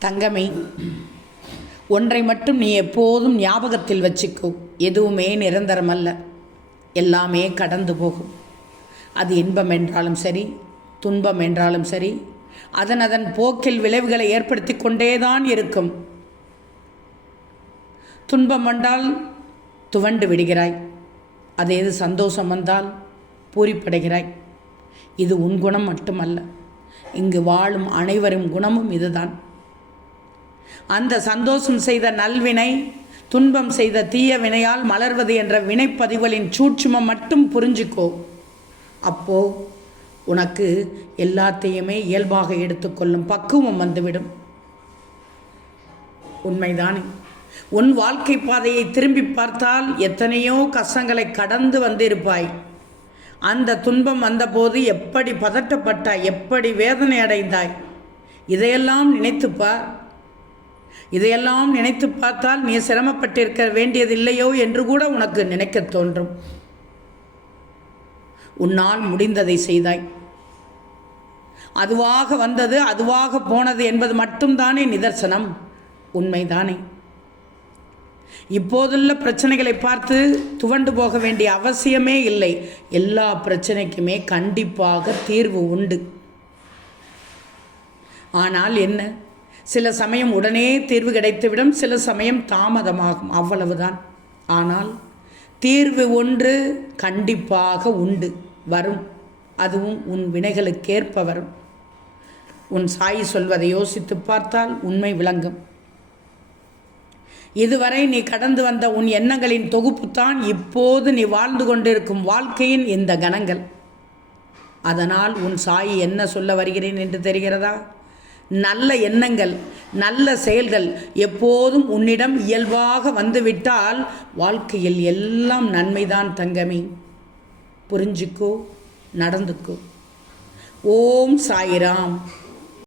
தங்கமே ஒன்றை மட்டும் நீ எப்போதும் ஞாபகத்தில் வச்சுக்கோ. எதுவுமே நிரந்தரமல்ல. எல்லாமே கடந்து போகும். அது இன்பம் என்றாலும் சரி துன்பம் என்றாலும் சரி அதன் அதன் போக்கில் விளைவுகளை ஏற்படுத்தி கொண்டேதான் இருக்கும். துன்பம் வந்தால் துவண்டு விடுகிறாய். அதே இது சந்தோஷம் வந்தால் பூரிப்படைகிறாய். இது உன் குணம் மட்டுமல்ல. இங்கு வாழும் அனைவரும் குணமும் இதுதான். அந்த சந்தோஷம் செய்த நல்வினை துன்பம் செய்த தீய வினையால் மலர்வது என்ற வினைப்பதிவுகளின் சூட்சுமம் மட்டும் புரிஞ்சுக்கோ. அப்போ உனக்கு எல்லாத்தையுமே இயல்பாக எடுத்துக்கொள்ளும் பக்குவம் வந்துவிடும். உண்மைதானே. உன் வாழ்க்கை பாதையை திரும்பி பார்த்தால் எத்தனையோ கஷ்டங்களை கடந்து வந்திருப்பாய். அந்த துன்பம் வந்தபோது எப்படி பதட்டப்பட்டாய் எப்படி வேதனை அடைந்தாய் இதையெல்லாம் நினைத்துப்பார் இதையெல்லாம் நினைத்து பார்த்தால் நீ சிரமப்பட்டிருக்க வேண்டியதில்லையோ என்று கூட உனக்கு நினைக்கத் தோன்றும். உன்னால் முடிந்ததை செய்தாய். அதுவாக வந்தது அதுவாக போனது என்பது மட்டும்தானே நிதர்சனம். உண்மைதானே. இப்போதுள்ள பிரச்சனைகளை பார்த்து துவண்டு போக வேண்டிய அவசியமே இல்லை. எல்லா பிரச்சனைக்குமே கண்டிப்பாக தீர்வு உண்டு. ஆனால் என்ன? சில சமயம் உடனே தீர்வு கிடைத்துவிடும் சில சமயம் தாமதமாகும். அவ்வளவுதான். ஆனால் தீர்வு ஒன்று கண்டிப்பாக உண்டு வரும். அதுவும் உன் வினைகளுக்கேற்ப வரும். உன் சாய் சொல்வதை யோசித்து பார்த்தால் உண்மை விளங்கும். இதுவரை நீ கடந்து வந்த உன் எண்ணங்களின் தொகுப்புத்தான் இப்போது நீ வாழ்ந்து கொண்டிருக்கும் வாழ்க்கையின் இந்த கணங்கள். அதனால் உன் சாய் என்ன சொல்ல வருகிறேன் என்று தெரிகிறதா? நல்ல எண்ணங்கள் நல்ல செயல்கள் எப்போதும் உன்னிடம் இயல்பாக வந்துவிட்டால் வாழ்க்கையில் எல்லாம் நன்மைதான் தங்கமே. புரிஞ்சுக்கோ நடந்துக்கோ. ஓம் சாயிராம்.